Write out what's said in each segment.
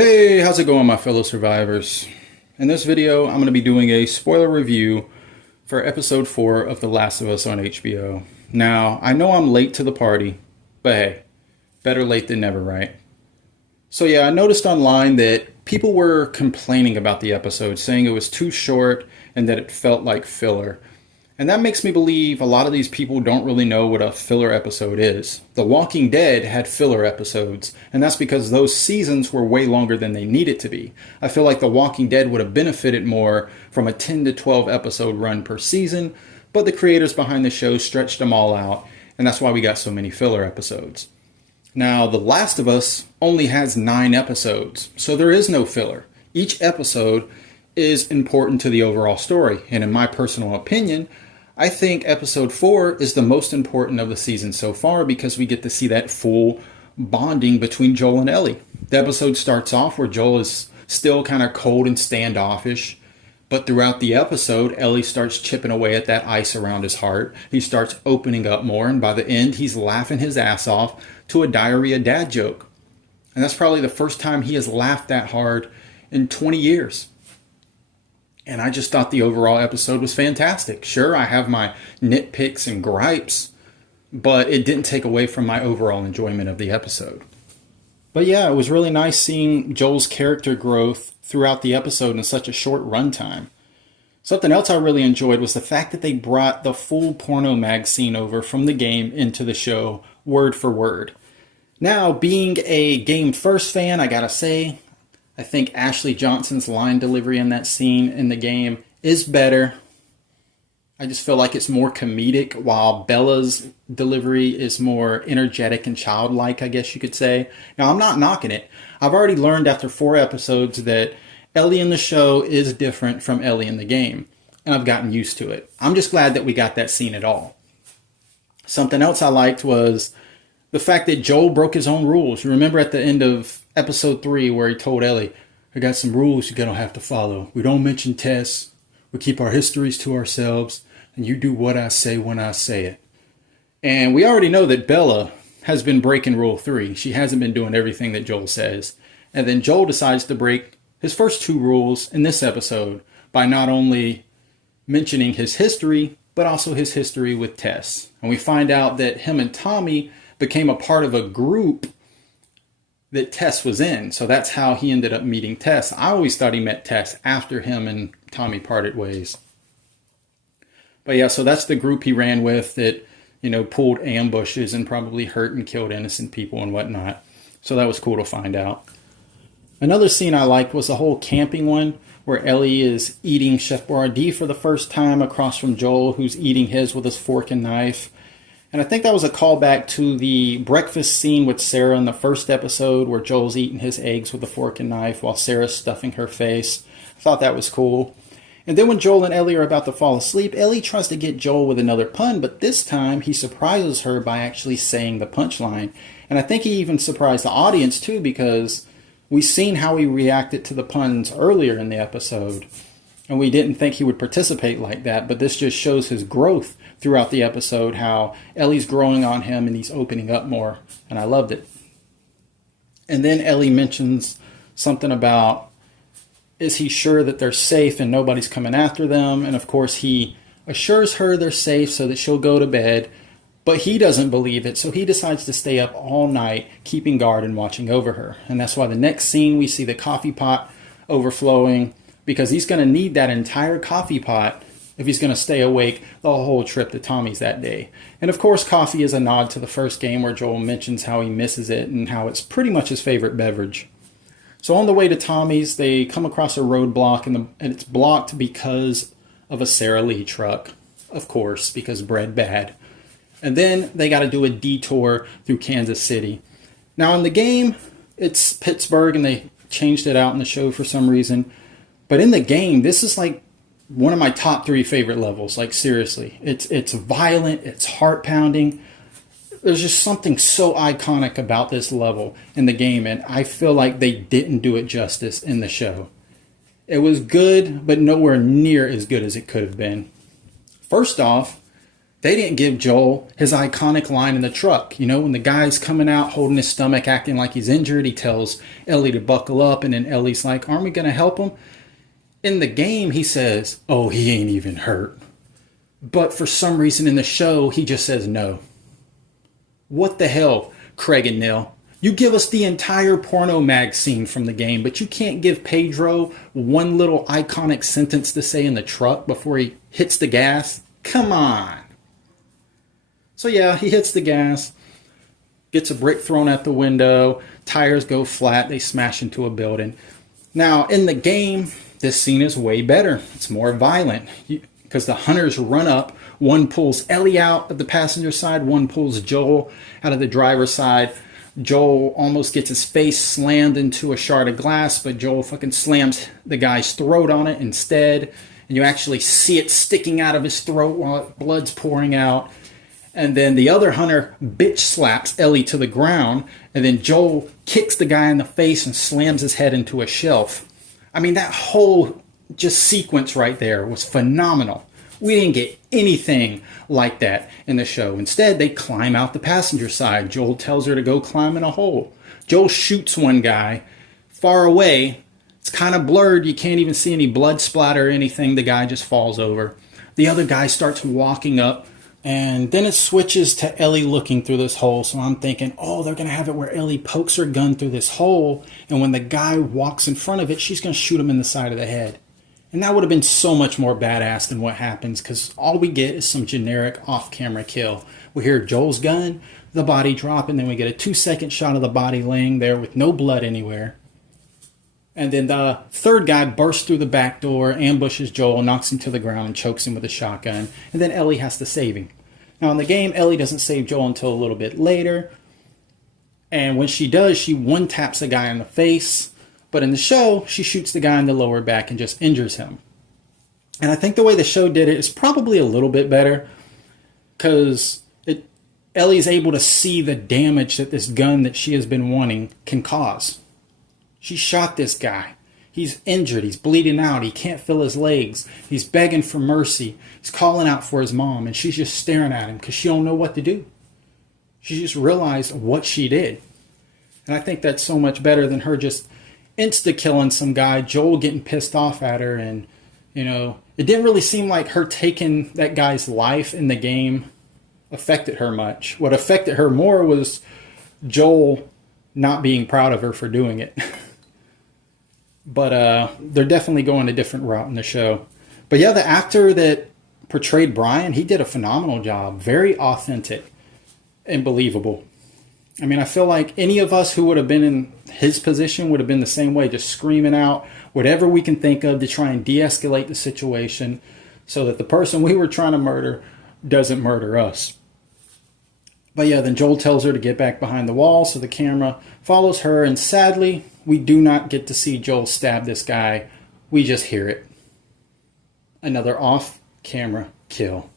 Hey, how's it going, my fellow survivors? In this video, I'm going to be doing a spoiler review for episode 4 of The Last of Us on HBO. Now, I know I'm late to the party, but hey, better late than never, right? So yeah, I noticed online that people were complaining about the episode, saying it was too short and that it felt like filler. And that makes me believe a lot of these people don't really know what a filler episode is. The Walking Dead had filler episodes, and that's because those seasons were way longer than they needed to be. I feel like The Walking Dead would have benefited more from a 10 to 12 episode run per season, but the creators behind the show stretched them all out, and that's why we got so many filler episodes. Now, The Last of Us only has 9 episodes, so there is no filler. Each episode is important to the overall story, and in my personal opinion, I think episode 4 is the most important of the season so far because we get to see that full bonding between Joel and Ellie. The episode starts off where Joel is still kind of cold and standoffish, but throughout the episode, Ellie starts chipping away at that ice around his heart. He starts opening up more, and by the end, he's laughing his ass off to a diarrhea dad joke. And that's probably the first time he has laughed that hard in 20 years. And I just thought the overall episode was fantastic. Sure, I have my nitpicks and gripes, but it didn't take away from my overall enjoyment of the episode. But yeah, it was really nice seeing Joel's character growth throughout the episode in such a short runtime. Something else I really enjoyed was the fact that they brought the full porno mag scene over from the game into the show, word for word. Now, being a Game First fan, I gotta say, I think Ashley Johnson's line delivery in that scene in the game is better. I just feel like it's more comedic, while Bella's delivery is more energetic and childlike, I guess you could say. Now, I'm not knocking it. I've already learned after 4 episodes that Ellie in the show is different from Ellie in the game, and I've gotten used to it. I'm just glad that we got that scene at all. Something else I liked was the fact that Joel broke his own rules. You remember at the end of episode 3 where he told Ellie, I got some rules you're going to have to follow. We don't mention Tess. We keep our histories to ourselves. And you do what I say when I say it. And we already know that Bella has been breaking rule 3. She hasn't been doing everything that Joel says. And then Joel decides to break his first 2 rules in this episode by not only mentioning his history, but also his history with Tess. And we find out that him and Tommy became a part of a group that Tess was in. So that's how he ended up meeting Tess. I always thought he met Tess after him and Tommy parted ways. But yeah, so that's the group he ran with that, pulled ambushes and probably hurt and killed innocent people and whatnot. So that was cool to find out. Another scene I liked was the whole camping one where Ellie is eating Chef Boyardee for the first time across from Joel, who's eating his with his fork and knife. And I think that was a callback to the breakfast scene with Sarah in the first episode where Joel's eating his eggs with a fork and knife while Sarah's stuffing her face. I thought that was cool. And then when Joel and Ellie are about to fall asleep, Ellie tries to get Joel with another pun, but this time he surprises her by actually saying the punchline. And I think he even surprised the audience too, because we've seen how he reacted to the puns earlier in the episode. And we didn't think he would participate like that, but this just shows his growth throughout the episode, how Ellie's growing on him and he's opening up more, and I loved it. And then Ellie mentions something about, is he sure that they're safe and nobody's coming after them? And of course he assures her they're safe so that she'll go to bed, but he doesn't believe it, so he decides to stay up all night, keeping guard and watching over her. And that's why the next scene we see the coffee pot overflowing, because he's going to need that entire coffee pot if he's going to stay awake the whole trip to Tommy's that day. And of course, coffee is a nod to the first game where Joel mentions how he misses it and how it's pretty much his favorite beverage. So on the way to Tommy's, they come across a roadblock, and it's blocked because of a Sara Lee truck. Of course, because bread bad. And then they got to do a detour through Kansas City. Now in the game, it's Pittsburgh, and they changed it out in the show for some reason. But in the game, this is like one of my top 3 favorite levels. Like seriously, it's violent, it's heart pounding. There's just something so iconic about this level in the game, and I feel like they didn't do it justice in the show. It was good, but nowhere near as good as it could have been. First off, They didn't give Joel his iconic line in the truck. You know, when the guy's coming out holding his stomach, acting like he's injured, he tells Ellie to buckle up, and then Ellie's like, aren't we going to help him? In the game, he says, oh, he ain't even hurt. But for some reason in the show, he just says no. What the hell, Craig and Nil? You give us the entire porno mag scene from the game, but you can't give Pedro one little iconic sentence to say in the truck before he hits the gas? Come on. So yeah, he hits the gas, gets a brick thrown out the window, tires go flat, they smash into a building. Now, in the game, this scene is way better. It's more violent because the hunters run up. One pulls Ellie out of the passenger side, one pulls Joel out of the driver's side. Joel almost gets his face slammed into a shard of glass, but Joel fucking slams the guy's throat on it instead. And you actually see it sticking out of his throat while blood's pouring out. And then the other hunter bitch slaps Ellie to the ground. And then Joel kicks the guy in the face and slams his head into a shelf. I mean, that whole just sequence right there was phenomenal. We didn't get anything like that in the show. Instead, they climb out the passenger side. Joel tells her to go climb in a hole. Joel shoots one guy far away. It's kind of blurred. You can't even see any blood splatter or anything. The guy just falls over. The other guy starts walking up. And then it switches to Ellie looking through this hole. So I'm thinking, oh, they're going to have it where Ellie pokes her gun through this hole. And when the guy walks in front of it, she's going to shoot him in the side of the head. And that would have been so much more badass than what happens, because all we get is some generic off-camera kill. We hear Joel's gun, the body drop, and then we get a 2-second shot of the body laying there with no blood anywhere. And then the third guy bursts through the back door, ambushes Joel, knocks him to the ground, and chokes him with a shotgun. And then Ellie has to save him. Now in the game, Ellie doesn't save Joel until a little bit later. And when she does, she one-taps a guy in the face. But in the show, she shoots the guy in the lower back and just injures him. And I think the way the show did it is probably a little bit better, because Ellie's able to see the damage that this gun that she has been wanting can cause. She shot this guy. He's injured. He's bleeding out. He can't feel his legs. He's begging for mercy. He's calling out for his mom, and she's just staring at him because she don't know what to do. She just realized what she did. And I think that's so much better than her just insta-killing some guy, Joel getting pissed off at her. And, you know, it didn't really seem like her taking that guy's life in the game affected her much. What affected her more was Joel not being proud of her for doing it. But they're definitely going a different route in the show. But yeah, the actor that portrayed Brian, he did a phenomenal job. Very authentic and believable. I mean, I feel like any of us who would have been in his position would have been the same way, just screaming out whatever we can think of to try and de-escalate the situation so that the person we were trying to murder doesn't murder us. But yeah, then Joel tells her to get back behind the wall, so the camera follows her, and sadly, we do not get to see Joel stab this guy. We just hear it. Another off-camera kill.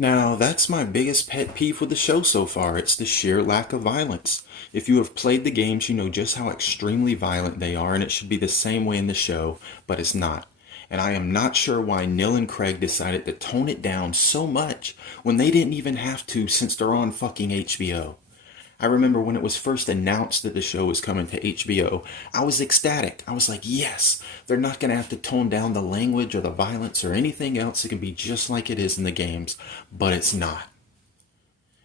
Now, that's my biggest pet peeve with the show so far. It's the sheer lack of violence. If you have played the games, you know just how extremely violent they are, and it should be the same way in the show, but it's not. And I am not sure why Nil and Craig decided to tone it down so much when they didn't even have to, since they're on fucking HBO. I remember when it was first announced that the show was coming to HBO, I was ecstatic. I was like, yes, they're not going to have to tone down the language or the violence or anything else. It can be just like it is in the games, but it's not.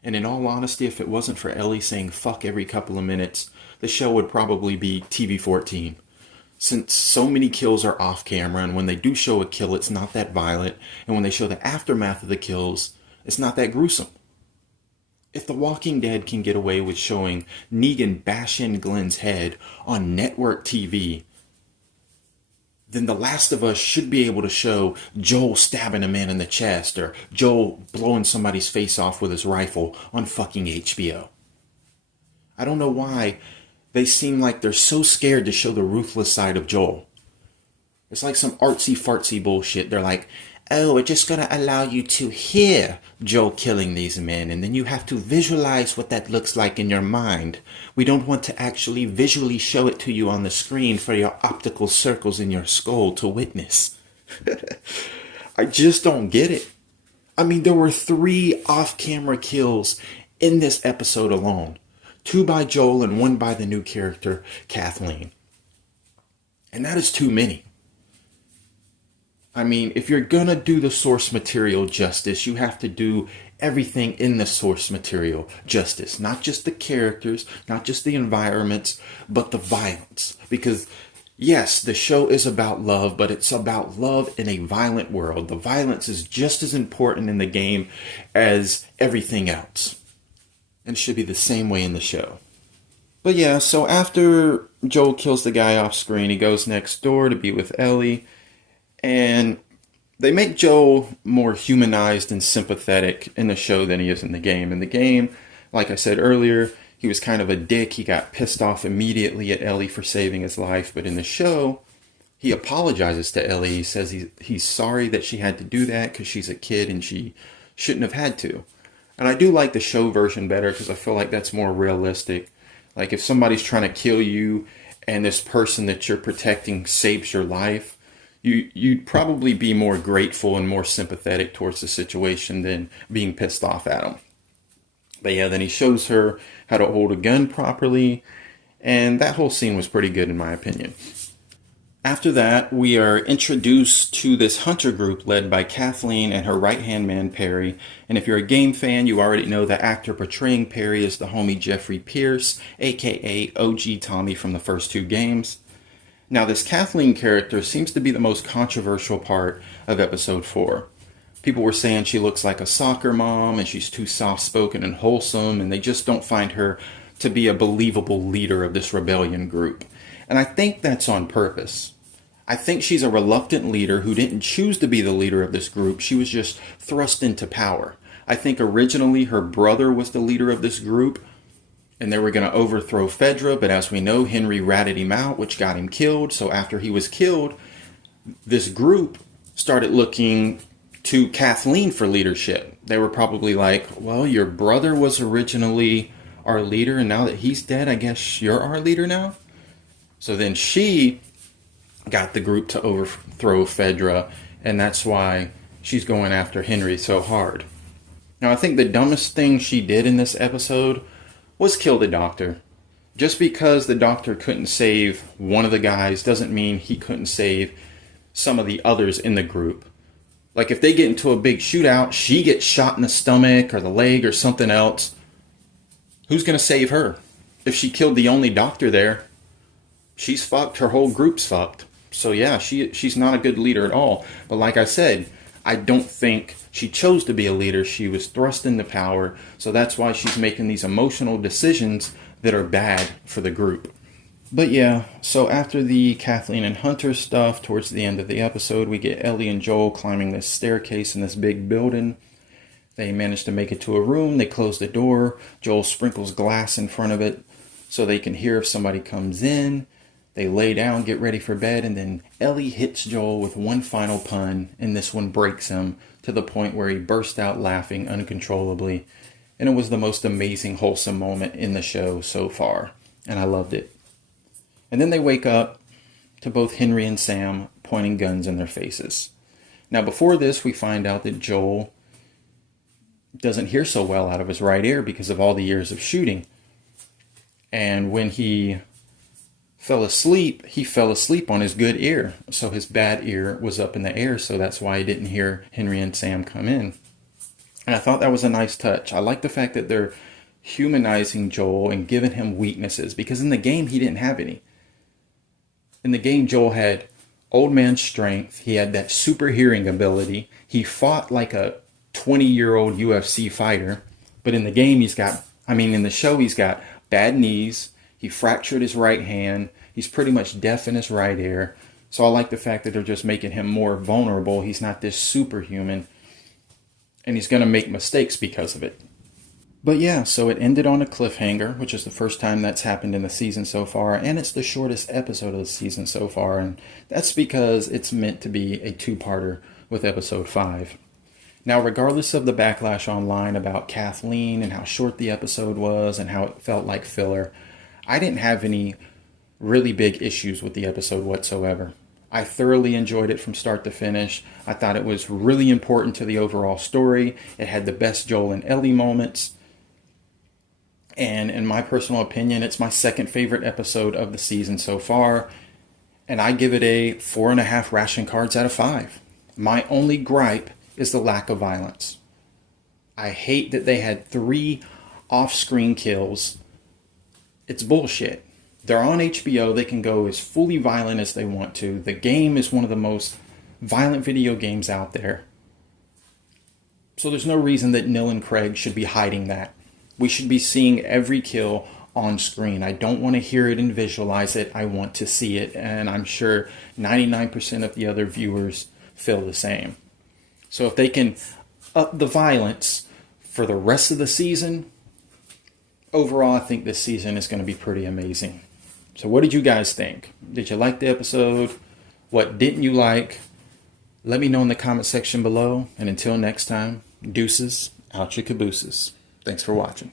And in all honesty, if it wasn't for Ellie saying fuck every couple of minutes, the show would probably be TV-14. Since so many kills are off camera, and when they do show a kill, it's not that violent, and when they show the aftermath of the kills, it's not that gruesome. If The Walking Dead can get away with showing Negan bash in Glenn's head on network TV, then The Last of Us should be able to show Joel stabbing a man in the chest or Joel blowing somebody's face off with his rifle on fucking HBO. I don't know why they seem like they're so scared to show the ruthless side of Joel. It's like some artsy-fartsy bullshit. They're like, oh, we're just going to allow you to hear Joel killing these men, and then you have to visualize what that looks like in your mind. We don't want to actually visually show it to you on the screen for your optical circles in your skull to witness. I just don't get it. I mean, there were 3 off-camera kills in this episode alone. 2 by Joel and 1 by the new character, Kathleen. And that is too many. I mean, if you're gonna do the source material justice, you have to do everything in the source material justice. Not just the characters, not just the environments, but the violence. Because, yes, the show is about love, but it's about love in a violent world. The violence is just as important in the game as everything else. And it should be the same way in the show. But yeah, so after Joel kills the guy off screen, he goes next door to be with Ellie. And they make Joel more humanized and sympathetic in the show than he is in the game. In the game, like I said earlier, he was kind of a dick. He got pissed off immediately at Ellie for saving his life. But in the show, he apologizes to Ellie. He says he's sorry that she had to do that because she's a kid and she shouldn't have had to. And I do like the show version better because I feel like that's more realistic. Like if somebody's trying to kill you and this person that you're protecting saves your life, you'd probably be more grateful and more sympathetic towards the situation than being pissed off at him. But yeah, then he shows her how to hold a gun properly, and that whole scene was pretty good in my opinion. After that, we are introduced to this hunter group led by Kathleen and her right-hand man, Perry. And if you're a game fan, you already know the actor portraying Perry is the homie Jeffrey Pierce, aka OG Tommy from the first 2 games. Now, this Kathleen character seems to be the most controversial part of episode 4. People were saying she looks like a soccer mom and she's too soft-spoken and wholesome, and they just don't find her to be a believable leader of this rebellion group. And I think that's on purpose. I think she's a reluctant leader who didn't choose to be the leader of this group. She was just thrust into power. I think originally her brother was the leader of this group, and they were going to overthrow Fedra, but as we know, Henry ratted him out, which got him killed. So after he was killed, this group started looking to Kathleen for leadership. They were probably like, well, your brother was originally our leader, and now that he's dead, I guess you're our leader now? So then she got the group to overthrow Fedra, and that's why she's going after Henry so hard. Now, I think the dumbest thing she did in this episode was kill the doctor. Just because the doctor couldn't save one of the guys doesn't mean he couldn't save some of the others in the group. Like if they get into a big shootout, she gets shot in the stomach or the leg or something else, who's going to save her? If she killed the only doctor there, she's fucked, her whole group's fucked. So yeah, she's not a good leader at all. But like I said, I don't think she chose to be a leader. She was thrust into power. So that's why she's making these emotional decisions that are bad for the group. But yeah, so after the Kathleen and Hunter stuff, towards the end of the episode, we get Ellie and Joel climbing this staircase in this big building. They manage to make it to a room. They close the door. Joel sprinkles glass in front of it so they can hear if somebody comes in. They lay down, get ready for bed, and then Ellie hits Joel with one final pun, and this one breaks him to the point where he burst out laughing uncontrollably. And it was the most amazing, wholesome moment in the show so far, and I loved it. And then they wake up to both Henry and Sam pointing guns in their faces. Now, before this, we find out that Joel doesn't hear so well out of his right ear because of all the years of shooting. And when he fell asleep on his good ear. So his bad ear was up in the air, so that's why he didn't hear Henry and Sam come in. And I thought that was a nice touch. I like the fact that they're humanizing Joel and giving him weaknesses, because in the game he didn't have any. In the game, Joel had old man strength. He had that super hearing ability. He fought like a 20-year-old UFC fighter. But in the game, in the show, he's got bad knees. He fractured his right hand. He's pretty much deaf in his right ear. So I like the fact that they're just making him more vulnerable. He's not this superhuman. And he's going to make mistakes because of it. But yeah, so it ended on a cliffhanger, which is the first time that's happened in the season so far. And it's the shortest episode of the season so far. And that's because it's meant to be a two-parter with episode 5. Now, regardless of the backlash online about Kathleen and how short the episode was and how it felt like filler, I didn't have any really big issues with the episode whatsoever. I thoroughly enjoyed it from start to finish. I thought it was really important to the overall story. It had the best Joel and Ellie moments. And in my personal opinion, it's my second favorite episode of the season so far. And I give it a 4.5 ration cards out of 5. My only gripe is the lack of violence. I hate that they had 3 off-screen kills. It's bullshit. They're on HBO. They can go as fully violent as they want to. The game is one of the most violent video games out there. So there's no reason that Nil and Craig should be hiding that. We should be seeing every kill on screen. I don't want to hear it and visualize it. I want to see it. And I'm sure 99% of the other viewers feel the same. So if they can up the violence for the rest of the season, overall, I think this season is going to be pretty amazing. So what did you guys think? Did you like the episode? What didn't you like? Let me know in the comment section below. And until next time, deuces out your cabooses. Thanks for watching.